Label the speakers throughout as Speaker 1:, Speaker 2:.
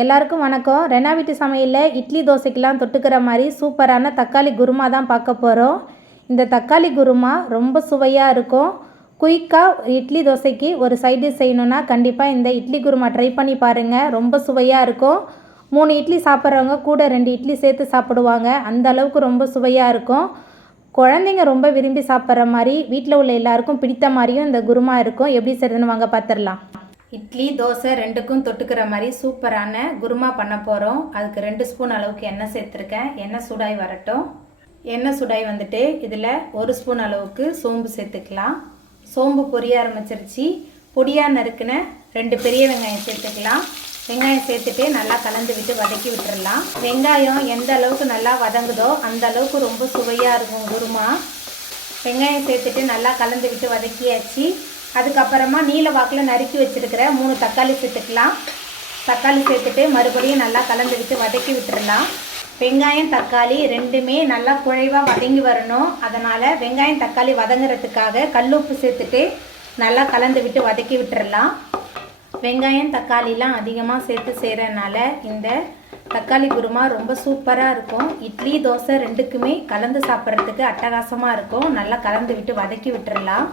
Speaker 1: எல்லாருக்கும் வணக்கம். ரெனா வீட்டு சமையலில் இட்லி தோசைக்கெலாம் தொட்டுக்கிற மாதிரி சூப்பரான தக்காளி குருமா தான் பார்க்க போகிறோம் இந்த தக்காளி குருமா ரொம்ப சுவையாக இருக்கும். குயிக்காக இட்லி தோசைக்கு ஒரு சைடு செய்யணுன்னா கண்டிப்பாக இந்த இட்லி குருமா ட்ரை பண்ணி பாருங்கள் ரொம்ப சுவையாக இருக்கும். மூணு இட்லி சாப்பிட்றவங்க கூட ரெண்டு இட்லி சேர்த்து சாப்பிடுவாங்க. அந்த அளவுக்கு ரொம்ப சுவையாக இருக்கும். குழந்தைங்க ரொம்ப விரும்பி சாப்பிட்ற மாதிரி வீட்டில் உள்ள எல்லாருக்கும் பிடித்த மாதிரியும் இந்த குருமா இருக்கும். எப்படி செய்யறதுன்னு வாங்க பார்த்துடலாம் இட்லி தோசை ரெண்டுக்கும் தொட்டுக்கிற மாதிரி சூப்பரான குருமா பண்ண போகிறோம் அதுக்கு ரெண்டு ஸ்பூன் அளவுக்கு எண்ணெய் சேர்த்துருக்கேன். எண்ணெய் சூடாய் வரட்டும். எண்ணெய் சூடாய் வந்துட்டு இதில் ஒரு ஸ்பூன் அளவுக்கு சோம்பு சேர்த்துக்கலாம். சோம்பு பொரிய ஆரம்பிச்சிருச்சு. பொடியாக நறுக்குன ரெண்டு பெரிய வெங்காயம் சேர்த்துக்கலாம். வெங்காயம் சேர்த்துட்டு நல்லா கலந்து விட்டு வதக்கி விட்டுடலாம் வெங்காயம் எந்த அளவுக்கு நல்லா வதங்குதோ அந்த அளவுக்கு ரொம்ப சுவையாக இருக்கும் குருமா. வெங்காயம் சேர்த்துட்டு நல்லா கலந்து விட்டு வதக்கியாச்சு. அதுக்கப்புறமா நீல வாக்கில் நறுக்கி வச்சுருக்கிற மூணு தக்காளி சேர்த்துக்கலாம். தக்காளி சேர்த்துட்டு மறுபடியும் நல்லா கலந்து விட்டு வதக்கி விட்டுடலாம் வெங்காயம் தக்காளி ரெண்டுமே நல்லா குழைவாக வதங்கி வரணும். அதனால் வெங்காயம் தக்காளி வதங்குறதுக்காக கல்லுப்பு சேர்த்துட்டு நல்லா கலந்து விட்டு வதக்கி விட்டுடலாம் வெங்காயம் தக்காளிலாம் அதிகமாக சேர்த்து செய்கிறனால இந்த தக்காளி குருமா ரொம்ப சூப்பராக இருக்கும். இட்லி தோசை ரெண்டுக்குமே கலந்து சாப்பிட்றதுக்கு அட்டகாசமாக இருக்கும். நல்லா கலந்து விட்டு வதக்கி விட்டுடலாம்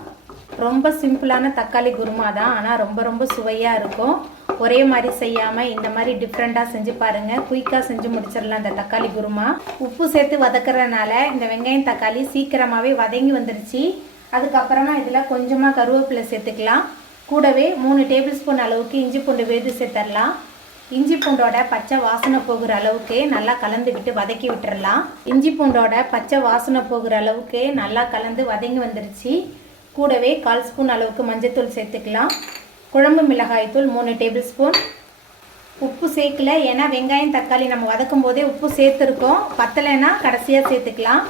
Speaker 1: ரொம்ப சிம்பிளான தக்காளி குருமா தான் ஆனால் ரொம்ப ரொம்ப சுவையாக இருக்கும். ஒரே மாதிரி செய்யாமல் இந்த மாதிரி டிஃப்ரெண்ட்டாக செஞ்சு பாருங்கள் குயிக்காக செஞ்சு முடிச்சிடலாம் இந்த தக்காளி குருமா. உப்பு சேர்த்து வதக்குறதுனால இந்த வெங்காயம் தக்காளி சீக்கிரமாகவே வதங்கி வந்துடுச்சு அதுக்கப்புறமா இதில் கொஞ்சமாக கருவேப்பிலை சேர்த்துக்கலாம். கூடவே மூணு டேபிள் ஸ்பூன் அளவுக்கு இஞ்சி பூண்டு வேது சேர்த்துடலாம் இஞ்சி பூண்டோட பச்சை வாசனை போகிற அளவுக்கு நல்லா கலந்துக்கிட்டு வதக்கி விட்டுறலாம் இஞ்சி பூண்டோட பச்சை வாசனை போகிற அளவுக்கு நல்லா கலந்து வதங்கி வந்துடுச்சு கூடவே கால் ஸ்பூன் அளவுக்கு மஞ்சத்தூள் சேர்த்துக்கலாம். குழம்பு மிளகாய்த்தூள் மூணு டேபிள் ஸ்பூன். உப்பு சேர்க்கல ஏன்னா வெங்காயம் தக்காளி நம்ம வதக்கும் போதே உப்பு சேர்த்துருக்கோம். பத்தலைன்னா கடைசியாக சேர்த்துக்கலாம்.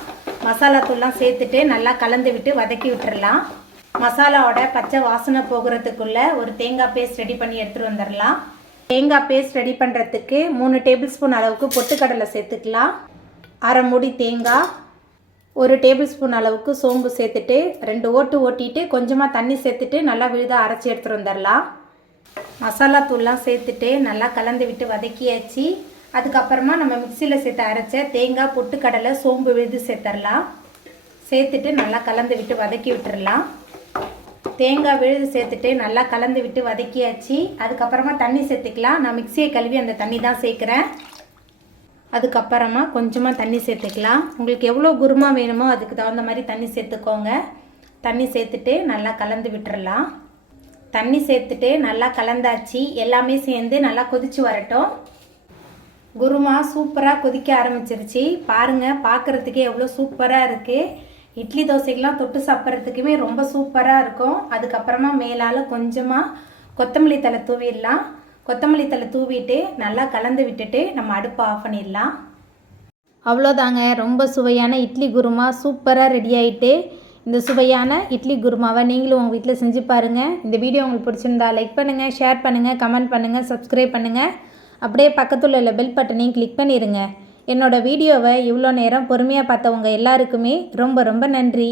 Speaker 1: மசாலா தூள்லாம் சேர்த்துட்டு நல்லா கலந்து விட்டு வதக்கி விட்டுறலாம். மசாலாவோட பச்சை வாசனை போகிறதுக்குள்ளே ஒரு தேங்காய் பேஸ்ட் ரெடி பண்ணி எடுத்துகிட்டு வந்துடலாம். தேங்காய் பேஸ்ட் ரெடி பண்ணுறதுக்கு மூணு டேபிள் ஸ்பூன் அளவுக்கு பொட்டுக்கடலை சேர்த்துக்கலாம். அரை மூடி தேங்காய். ஒரு டேபிள் ஸ்பூன் அளவுக்கு சோம்பு சேர்த்துட்டு ரெண்டு ஓட்டு ஓட்டிட்டு கொஞ்சமாக தண்ணி சேர்த்துட்டு நல்லா விழுதாக அரைச்சி எடுத்துகிட்டு வந்துடலாம். மசாலா தூள்லாம் சேர்த்துட்டு நல்லா கலந்து விட்டு வதக்கியாச்சு. அதுக்கப்புறமா நம்ம மிக்சியில் சேர்த்து அரைச்ச தேங்காய் பொட்டுக்கடலை சோம்பு விழுது சேர்த்துடலாம் சேர்த்துட்டு நல்லா கலந்து விட்டு வதக்கி விட்டுடலாம் தேங்காய் விழுது சேர்த்துட்டு நல்லா கலந்து விட்டு வதக்கியாச்சு. அதுக்கப்புறமா தண்ணி சேர்த்துக்கலாம். நான் மிக்சியை கழுவி அந்த தண்ணி தான் சேர்க்குறேன். அதுக்கப்புறமா கொஞ்சமாக தண்ணி சேர்த்துக்கலாம். உங்களுக்கு எவ்வளோ குருமா வேணுமோ அதுக்கு தகுந்த மாதிரி தண்ணி சேர்த்துக்கோங்க. தண்ணி சேர்த்துட்டு நல்லா கலந்து விட்டுறலாம். தண்ணி சேர்த்துட்டு நல்லா கலந்தாச்சு. எல்லாமே சேர்ந்து நல்லா கொதிச்சு வரட்டும். குருமா சூப்பராக கொதிக்க ஆரம்பிச்சிருச்சு. பாருங்கள் பார்க்குறதுக்கே எவ்வளோ சூப்பராக இருக்குது இட்லி தோசைக்கெலாம் தொட்டு சாப்பிட்றதுக்குமே ரொம்ப சூப்பராக இருக்கும். அதுக்கப்புறமா மேலால் கொஞ்சமாக கொத்தமல்லி தலை தூவிடலாம். கொத்தமல்லி தலை தூவிட்டு நல்லா கலந்து விட்டுட்டு நம்ம அடுப்பை ஆஃப் பண்ணிடலாம். அவ்வளோதாங்க. ரொம்ப சுவையான இட்லி குருமா சூப்பராக ரெடி ஆகிட்டு இந்த சுவையான இட்லி குருமாவை நீங்களும் உங்கள் வீட்டில் செஞ்சு பாருங்கள் இந்த வீடியோ உங்களுக்கு பிடிச்சிருந்தா லைக் பண்ணுங்கள் ஷேர் பண்ணுங்கள் கமெண்ட் பண்ணுங்கள் சப்ஸ்கிரைப் பண்ணுங்கள் அப்படியே பக்கத்தில் உள்ள பெல் பட்டனையும் கிளிக் பண்ணிடுங்க என்னோடய வீடியோவை இவ்வளோ நேரம் பொறுமையாக பார்த்தவங்க எல்லாருக்குமே ரொம்ப ரொம்ப நன்றி.